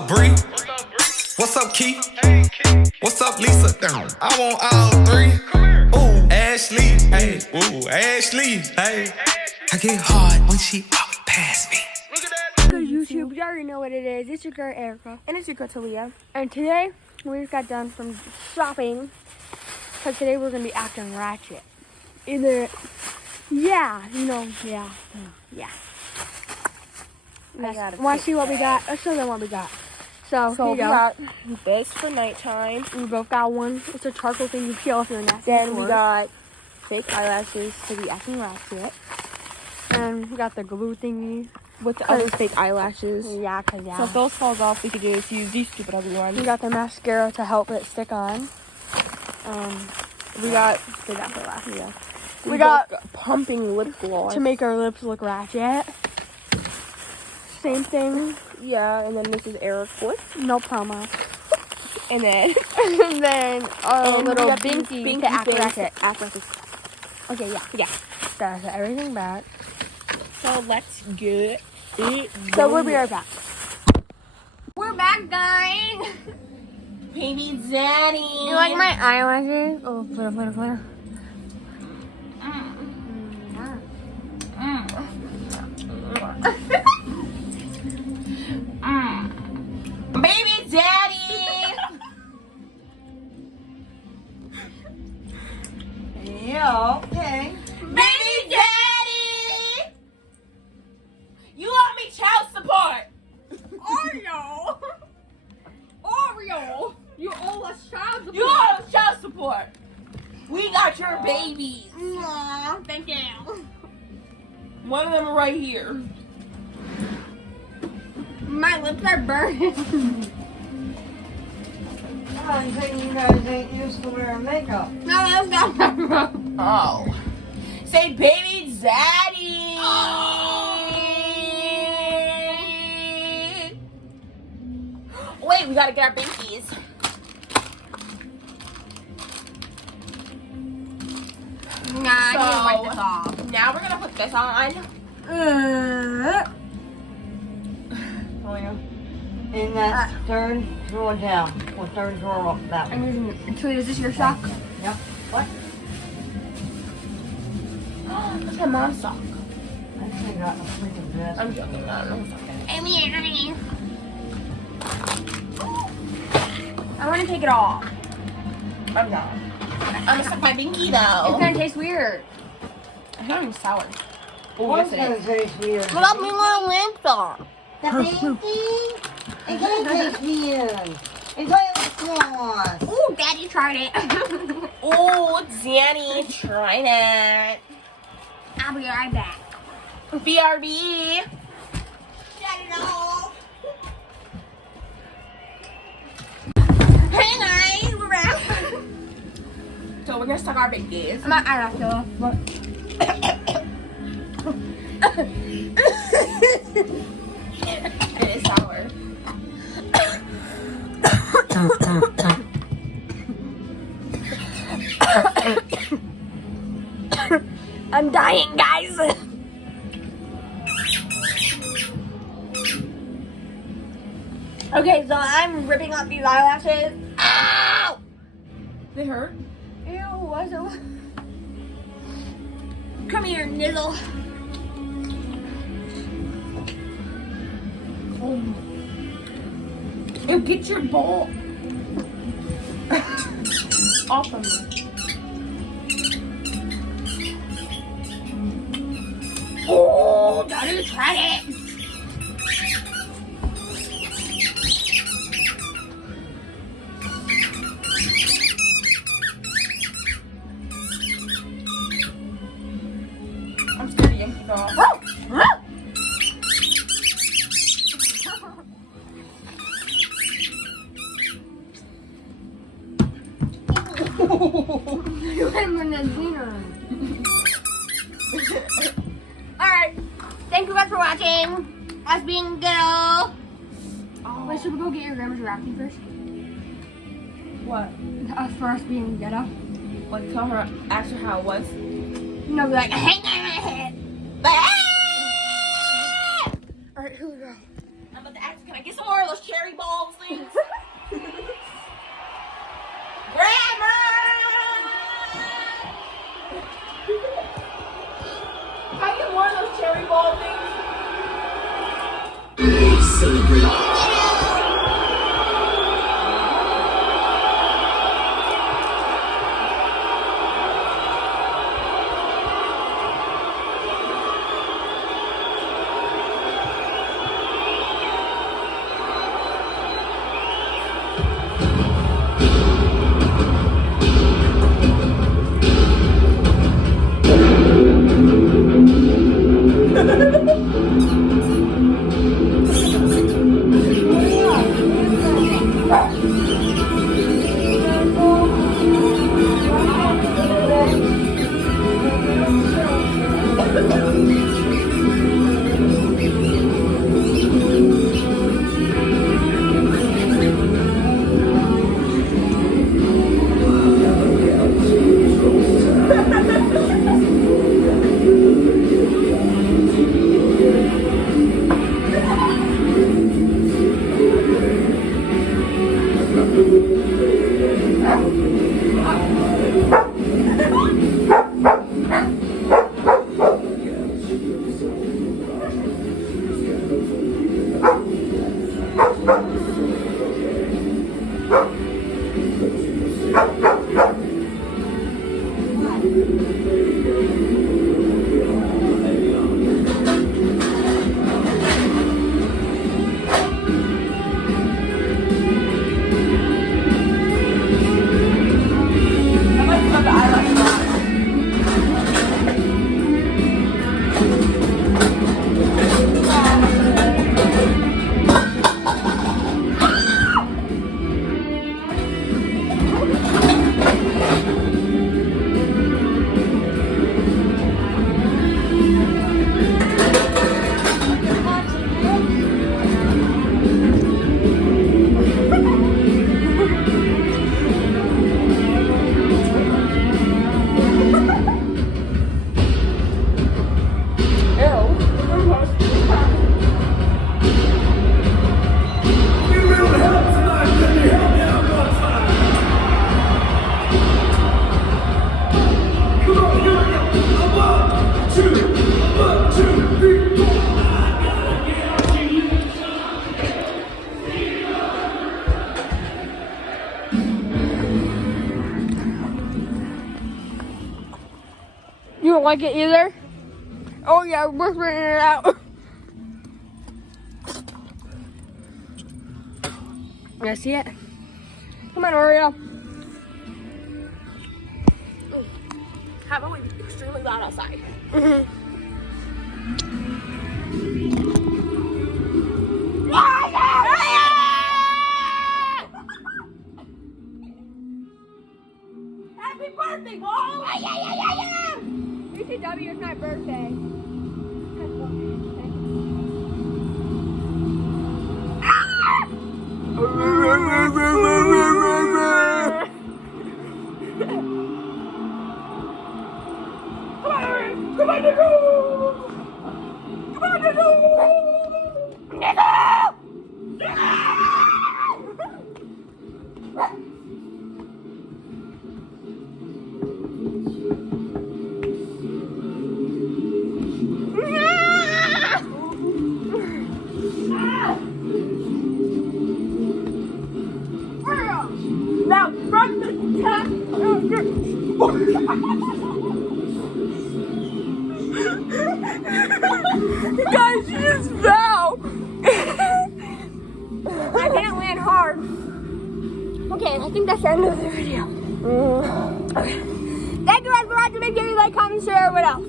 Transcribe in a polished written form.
Bree? What's up, Keith? What's up, Lisa? I want all three. Ooh, Ashley. Hey, ooh, Ashley. Hey, I get hard when she walk past me. Good YouTube, you already know what it is. It's your girl Erica. And it's your girl Talia. And today, we just got done from shopping. Because today we're going to be acting Ratchet. Yeah. Want to see what we got? Let's show them what we got. So here we you go. got this for nighttime. We both got one. It's a charcoal thing you peel off your neck. Then we got fake eyelashes to be acting Ratchet. And we got the glue thingy. With the other fake eyelashes. Yeah. So if those falls off, we could just use these stupid ugly ones. We got the mascara to help it stick on. We got Did that for last. yeah. We got pumping lip gloss to make our lips look Ratchet. Same thing. Yeah, and then this is Eric Foot. No promo. And then and then a little binky to act Ratchet. Okay, yeah. That's everything back. So let's get it. So we'll be right back. We're back, guys. Baby daddy. You like my eyelashes? Oh, flitter. Baby daddy. Yeah, okay. Baby daddy. You owe me child support. Oreo. You owe us child support. You owe us child support. We got your babies. Aw, thank you. One of them right here. My lips are burning. I think you guys ain't used to wearing makeup. No, that's not my room. Oh. Say baby daddy. Wait, we gotta get our binkies. Nah, I need to wipe this off. Now we're gonna put this on. Oh, yeah. In that third drawer down, or third drawer up that I'm one. using. So is this your sock? Yep. What? That's my mom's sock. I actually got a freaking dress. I'm joking. No, it's okay. I want to take it off. I'm not. I'm gonna suck my binky It's though. gonna taste weird. I don't even sour. Oh, What's yes, it gonna is. taste weird? Let me want lamp on. The binky? It can't taste weird. It's like sauce. Ooh, Daddy tried it. Oh, Danny, try it. I'll be right back. BRB. Shut it off. Hey guys, we're back. So we're gonna suck our binkies. I'm not eyelash off, but It is sour. I'm dying, guys. Okay, so I'm ripping off these eyelashes. Ow! They hurt? Ew, why so? Come here, Nizzle. Ew, get your bowl off of me. Oh, Daddy tried it. I'm scared to yank it off. Alright, thank you guys for watching. Us being ghetto. Wait, should we go get your grandma's wrapping first? What? For us being ghetto. Like, tell her, ask her how it was. No, be like, hang on. Alright, here we go. I'm about the axe. Can I get some more of those cherry balls things? Grandma! Can I get more of those cherry ball things? Celebrate. You don't like it either? Oh yeah, we're figuring it out. You see it? Come on, Oreo. How about we be extremely loud outside? Happy birthday, Mom! BTW is my birthday. Come on, Nico! Come on, Nico! Now, from the top. Guys, she just fell. I didn't land hard. Okay, I think that's the end of the video. Okay. Thank you guys for watching. Make sure you like, comment, share, what else?